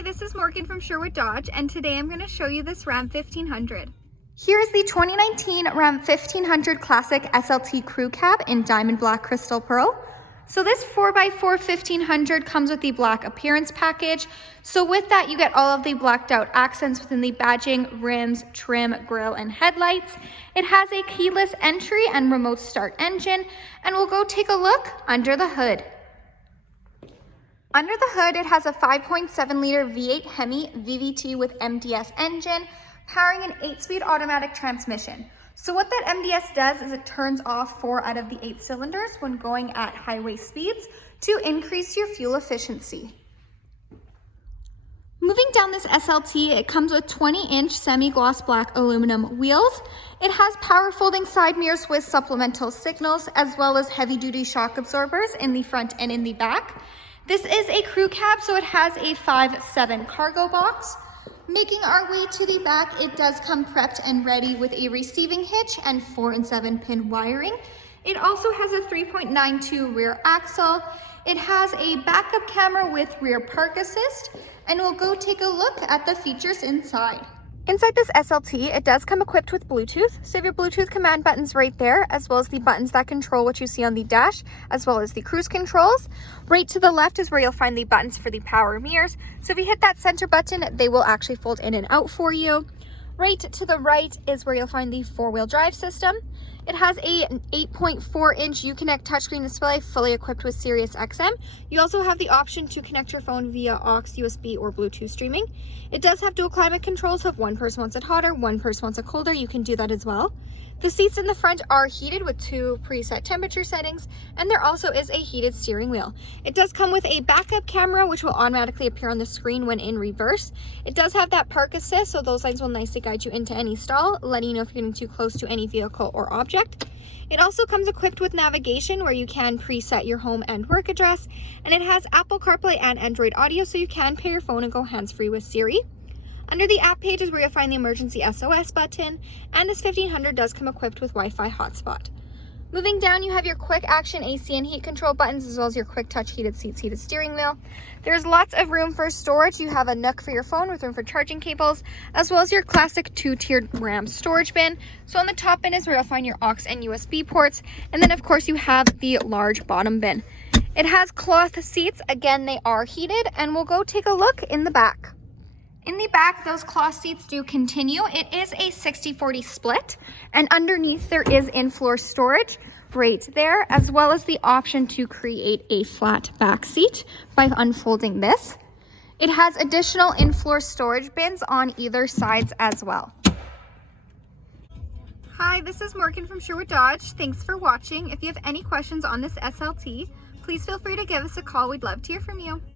Hi, this is Morgan from Sherwood Dodge, and today I'm going to show you this Ram 1500. Here is the 2019 Ram 1500 Classic SLT Crew Cab in Diamond Black Crystal Pearl. So this 4x4 1500 comes with the black appearance package. So with that, you get all of the blacked out accents within the badging, rims, trim, grille, and headlights. It has a keyless entry and remote start engine, and we'll go take a look under the hood. Under the hood, it has a 5.7-liter V8 Hemi VVT with MDS engine, powering an 8-speed automatic transmission. So what that MDS does is it turns off 4 out of the 8 cylinders when going at highway speeds to increase your fuel efficiency. Moving down this SLT, it comes with 20-inch semi-gloss black aluminum wheels. It has power folding side mirrors with supplemental signals, as well as heavy-duty shock absorbers in the front and in the back. This is a crew cab, so it has a 5'7" cargo box. Making our way to the back, it does come prepped and ready with a receiving hitch and 4 and 7 pin wiring. It also has a 3.92 rear axle. It has a backup camera with rear park assist, and we'll go take a look at the features inside. Inside this SLT, it does come equipped with Bluetooth. So you have your Bluetooth command buttons right there, as well as the buttons that control what you see on the dash, as well as the cruise controls. Right to the left is where you'll find the buttons for the power mirrors. So if you hit that center button, they will actually fold in and out for you. Right to the right is where you'll find the 4-wheel drive system. It has an 8.4-inch Uconnect touchscreen display fully equipped with Sirius XM. You also have the option to connect your phone via aux, USB, or Bluetooth streaming. It does have dual climate control, so if one person wants it hotter, one person wants it colder, you can do that as well. The seats in the front are heated with 2 preset temperature settings, and there also is a heated steering wheel. It does come with a backup camera, which will automatically appear on the screen when in reverse. It does have that park assist, so those lights will nicely guide you into any stall, letting you know if you're getting too close to any vehicle or object. It also comes equipped with navigation, where you can preset your home and work address, and it has Apple CarPlay and Android Audio, so you can pair your phone and go hands-free with Siri. Under the app page is where you'll find the emergency SOS button, and this 1500 does come equipped with Wi-Fi hotspot. Moving down, you have your quick action AC and heat control buttons, as well as your quick touch heated seats, heated steering wheel. There's lots of room for storage. You have a nook for your phone with room for charging cables, as well as your classic 2-tiered RAM storage bin. So on the top bin is where you'll find your aux and USB ports, and then of course you have the large bottom bin. It has cloth seats. Again, they are heated, and we'll go take a look in the back. In the back, those cloth seats do continue. It is a 60-40 split, and underneath there is in-floor storage right there, as well as the option to create a flat back seat by unfolding this. It has additional in-floor storage bins on either sides as well. Hi, this is Morgan from Sherwood Dodge. Thanks for watching. If you have any questions on this SLT, please feel free to give us a call. We'd love to hear from you.